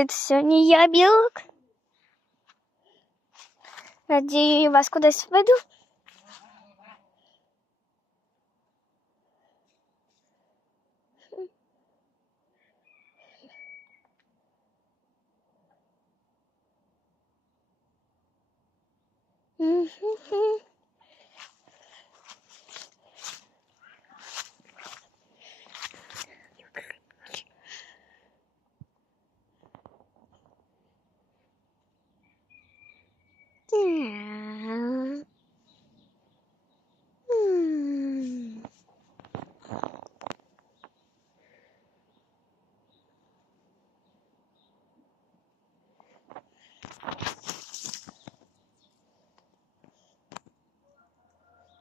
говорити сьогодні я білок. Надію, я вас кудись веду. Мгм.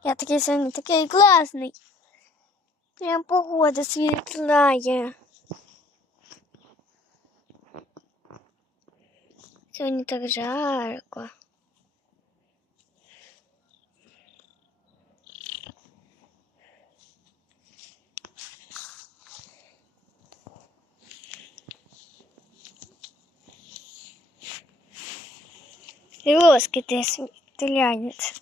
Я такий сьогодні такий класний. Прям погода світлає. Сьогодні так жарко. І лоскіти стріляються.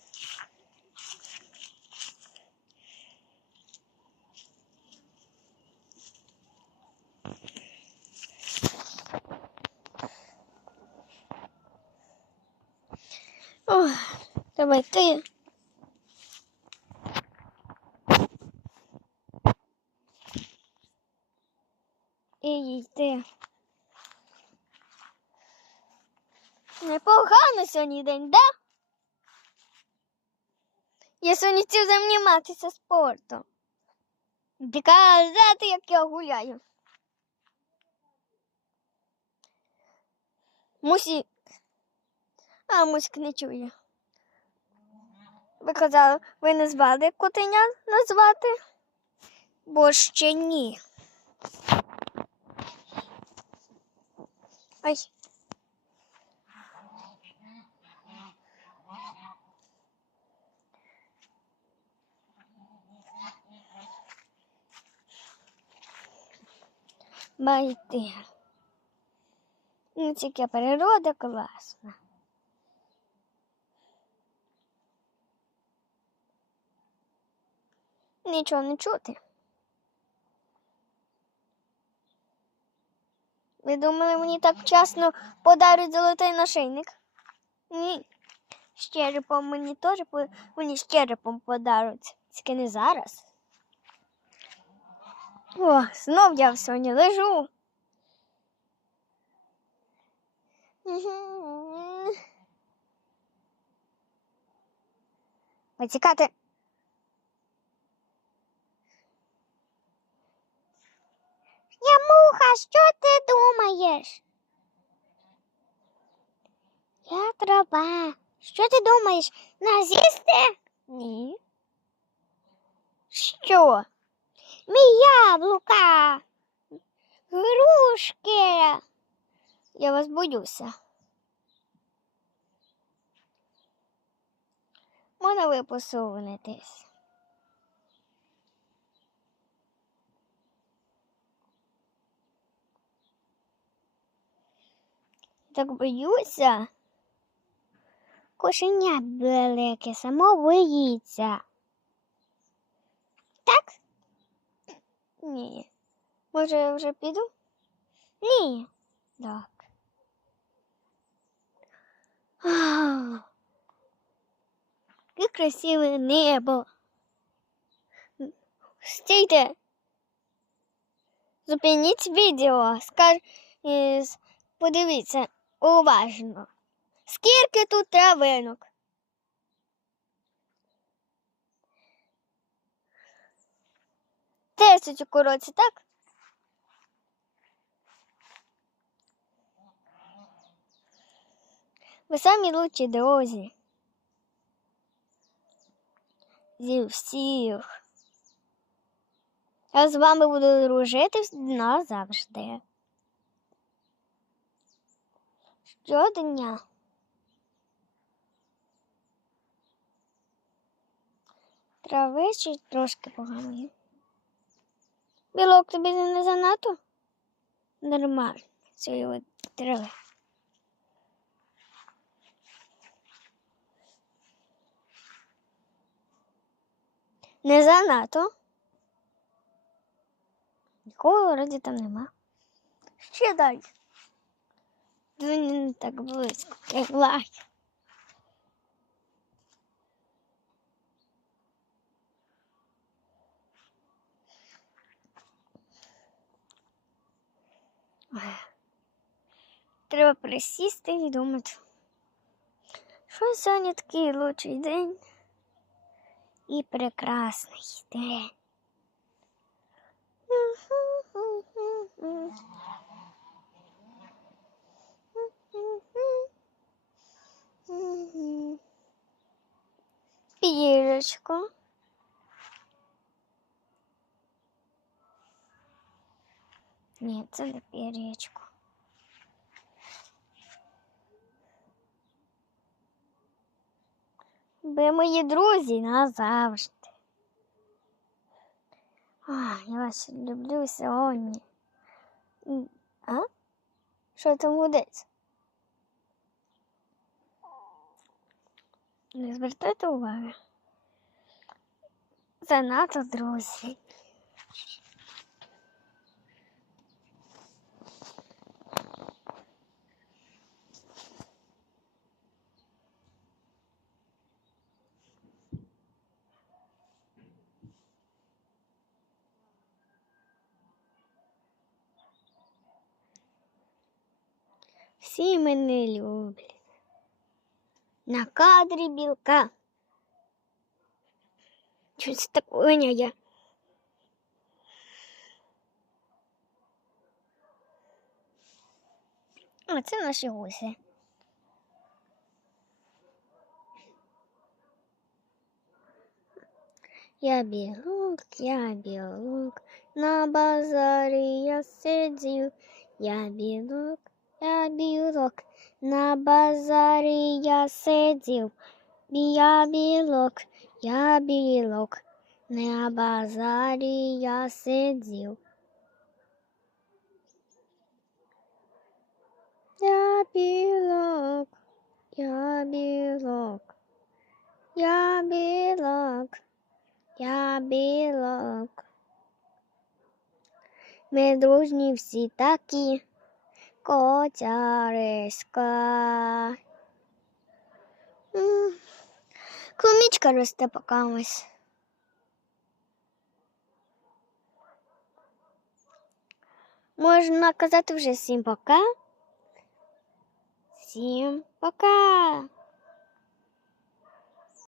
Давай ти. І йти. Непогано сьогодні день, да? Я сьогодні хотів займатися спортом. Доказати, як я гуляю. Мусі. А муськ не чує. Ви казали, ви не звали котеня назвати? Бо ще ні. Ай. Байти. Ну, тільки природа класна. Нічого не чути. Ви думали, мені так вчасно подарують золотий нашийник? Ні. З черепом мені теж мені з черепом подарують. Тільки не зараз. О, знов я сьогодні лежу. Витікати. Я муха, що ти думаєш? Я трава. Що ти думаєш? Назісти? Ні. Що? Мій яблука. Грушки. Я вас боюся. Можна ви посунетесь? Так боюся. Кошеня велике, само боїться. Так? Ні. Може, я вже піду? Ні. Так. Яке красиве небо. Стійте. Зупиніть відео. Скаж... Подивіться уважно. Скільки тут травинок? Десять у короці, так? Ви самі лучші друзі. Зі всіх. Я з вами буду дружити назавжди. Щодня. Трави чи трошки погано. Білок тобі не занадто? Нормально. Це трави. Не занадто. Нікого вроді там нема. Ще далі. Ну, не так близько, як лайк. Треба присісти і думати. Що сьогодні такий лучший день і прекрасний день. Пірочку. Ні, це не пір'ячко. Ви мої друзі назавжди. А, я вас люблю сьогодні. А? Що там гудеться? Не звертайте уваги. Занадто друзі. Всі мене люблять. На кадрі білка. Щось таке я. А це наші гуси. Я білок, я білок, на базарі я сидів. Я білок, я білок, на базарі я сидів. Я білок, я білок, на базарі я сидів. Я білок, я білок, я білок, я білок. Ми дружні всі такі, котяриська. Клумічка росте покамось. Можна казати вже всім пока. Всім пока.